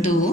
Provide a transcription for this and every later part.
2,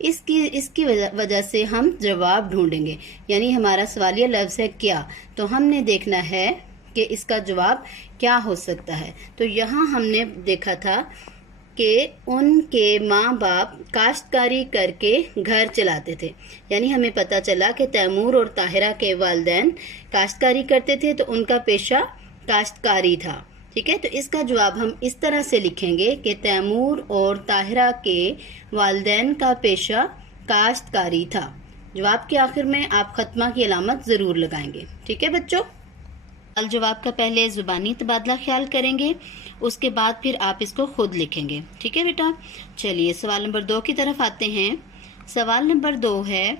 اس کی وجہ سے ہم جواب ڈھونڈیں گے، یعنی ہمارا سوالیہ لفظ ہے کیا، تو ہم نے دیکھنا ہے کہ اس کا جواب کیا ہو سکتا ہے۔ تو یہاں ہم نے دیکھا تھا کہ ان کے ماں باپ کاشتکاری کر کے گھر چلاتے تھے، یعنی ہمیں پتہ چلا کہ تیمور اور طاہرہ کے والدین کاشتکاری کرتے تھے، تو ان کا پیشہ کاشتکاری تھا، ٹھیک ہے۔ تو اس کا جواب ہم اس طرح سے لکھیں گے کہ تیمور اور طاہرہ کے والدین کا پیشہ کاشتکاری تھا۔ جواب کے آخر میں آپ ختمہ کی علامت ضرور لگائیں گے، ٹھیک ہے بچوں۔ الجواب کا پہلے زبانی تبادلہ خیال کریں گے، اس کے بعد پھر آپ اس کو خود لکھیں گے، ٹھیک ہے بیٹا۔ چلیے سوال نمبر 2 کی طرف آتے ہیں۔ سوال نمبر 2 ہے،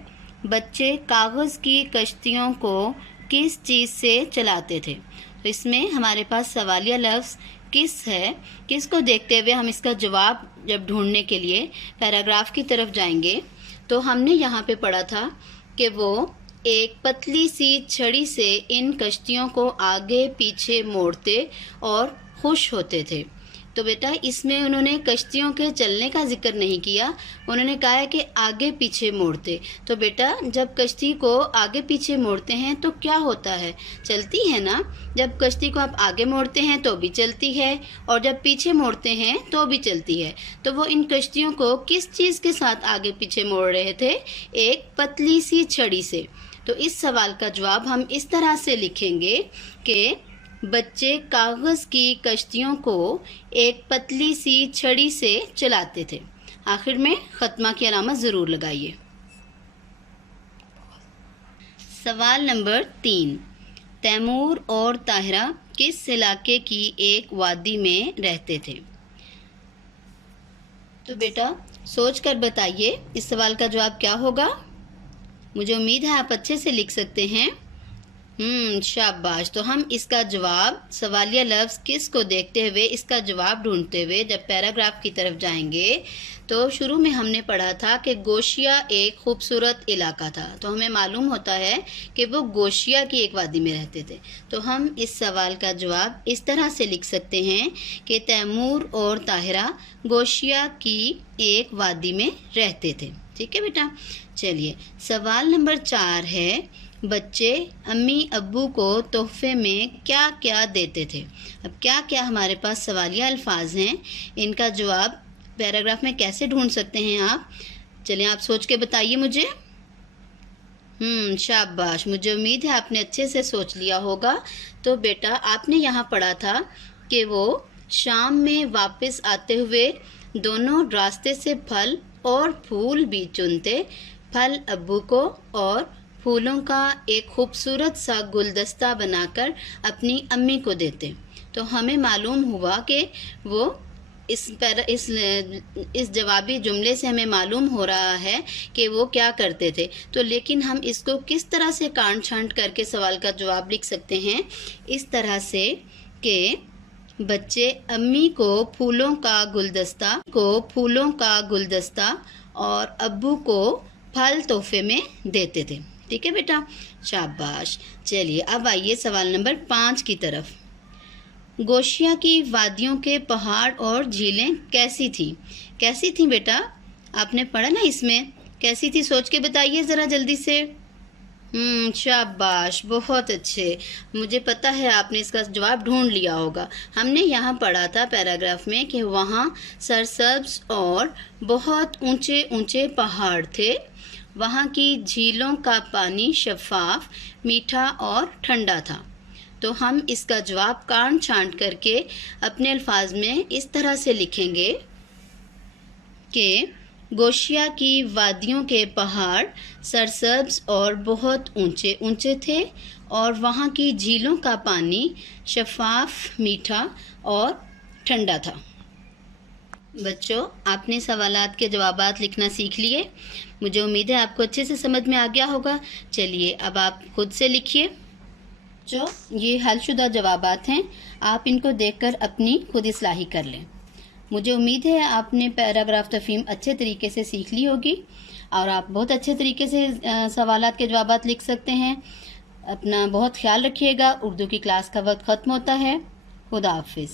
بچے کاغذ کی کشتیوں کو کس چیز سے چلاتے تھے؟ تو اس میں ہمارے پاس سوالیہ لفظ کس ہے، کس کو دیکھتے ہوئے ہم اس کا جواب جب ڈھونڈنے کے لیے پیراگراف کی طرف جائیں گے، تو ہم نے یہاں پہ پڑھا تھا کہ وہ ایک پتلی سی چھڑی سے ان کشتیوں کو آگے پیچھے موڑتے اور خوش ہوتے تھے۔ تو بیٹا اس میں انہوں نے کشتیوں کے چلنے کا ذکر نہیں کیا، انہوں نے کہا ہے کہ آگے پیچھے موڑتے۔ تو بیٹا جب کشتی کو آگے پیچھے موڑتے ہیں تو کیا ہوتا ہے؟ چلتی ہے نا۔ جب کشتی کو آپ آگے موڑتے ہیں تو بھی چلتی ہے، اور جب پیچھے موڑتے ہیں تو بھی چلتی ہے۔ تو وہ ان کشتیوں کو کس چیز کے ساتھ آگے پیچھے موڑ رہے تھے؟ ایک پتلی سی چھڑی سے۔ تو اس سوال کا جواب ہم اس طرح سے لکھیں گے کہ بچے کاغذ کی کشتیوں کو ایک پتلی سی چھڑی سے چلاتے تھے۔ آخر میں ختمہ کی علامت ضرور لگائیے۔ سوال نمبر 3، تیمور اور طاہرہ کس علاقے کی ایک وادی میں رہتے تھے؟ تو بیٹا سوچ کر بتائیے اس سوال کا جواب کیا ہوگا؟ مجھے امید ہے آپ اچھے سے لکھ سکتے ہیں۔ شاباش۔ تو ہم اس کا جواب سوالیہ لفظ کس کو دیکھتے ہوئے اس کا جواب ڈھونڈتے ہوئے جب پیراگراف کی طرف جائیں گے، تو شروع میں ہم نے پڑھا تھا کہ گوشیا ایک خوبصورت علاقہ تھا، تو ہمیں معلوم ہوتا ہے کہ وہ گوشیا کی ایک وادی میں رہتے تھے۔ تو ہم اس سوال کا جواب اس طرح سے لکھ سکتے ہیں کہ تیمور اور طاہرہ گوشیا کی ایک وادی میں رہتے تھے، ٹھیک ہے بیٹا۔ چلیے سوال نمبر 4 ہے، بچے امی ابو کو تحفے میں کیا کیا دیتے تھے؟ اب کیا کیا ہمارے پاس سوالیہ الفاظ ہیں، ان کا جواب پیراگراف میں کیسے ڈھونڈ سکتے ہیں آپ؟ چلیں آپ سوچ کے بتائیے مجھے۔ شاباش، مجھے امید ہے آپ نے اچھے سے سوچ لیا ہوگا۔ تو بیٹا آپ نے یہاں پڑھا تھا کہ وہ شام میں واپس آتے ہوئے دونوں راستے سے پھل اور پھول بھی چنتے، پھل ابو کو اور پھولوں کا ایک خوبصورت سا گلدستہ بنا کر اپنی امی کو دیتے۔ تو ہمیں معلوم ہوا کہ وہ اس جوابی جملے سے ہمیں معلوم ہو رہا ہے کہ وہ کیا کرتے تھے۔ تو لیکن ہم اس کو کس طرح سے کانٹ چھانٹ کر کے سوال کا جواب لکھ سکتے ہیں؟ اس طرح سے کہ بچے امی کو پھولوں کا گلدستہ اور ابو کو پھل تحفے میں دیتے تھے، ٹھیک ہے بیٹا۔ شاباش۔ چلیے اب آئیے سوال نمبر 5 کی طرف۔ گوشیا کی وادیوں کے پہاڑ اور جھیلیں کیسی تھیں بیٹا؟ آپ نے پڑھا نا اس میں کیسی تھی، سوچ کے بتائیے ذرا جلدی سے۔ شاباش، بہت اچھے، مجھے پتہ ہے آپ نے اس کا جواب ڈھونڈ لیا ہوگا۔ ہم نے یہاں پڑھا تھا پیراگراف میں کہ وہاں سرسبز اور بہت اونچے اونچے پہاڑ تھے، وہاں کی جھیلوں کا پانی شفاف، میٹھا اور ٹھنڈا تھا۔ تو ہم اس کا جواب کانٹ چھانٹ کر کے اپنے الفاظ میں اس طرح سے لکھیں گے کہ گوشیا کی وادیوں کے پہاڑ سرسبز اور بہت اونچے اونچے تھے، اور وہاں کی جھیلوں کا پانی شفاف، میٹھا اور ٹھنڈا تھا۔ بچوں آپ نے سوالات کے جوابات لکھنا سیکھ لیے، مجھے امید ہے آپ کو اچھے سے سمجھ میں آ گیا ہوگا۔ چلیے اب آپ خود سے لکھیے۔ جو یہ حل شدہ جوابات ہیں آپ ان کو دیکھ کر اپنی خود اصلاحی کر لیں۔ مجھے امید ہے آپ نے پیراگراف تفہیم اچھے طریقے سے سیکھ لی ہوگی، اور آپ بہت اچھے طریقے سے سوالات کے جوابات لکھ سکتے ہیں۔ اپنا بہت خیال رکھیے گا، اردو کی کلاس کا وقت ختم ہوتا ہے۔ خدا حافظ۔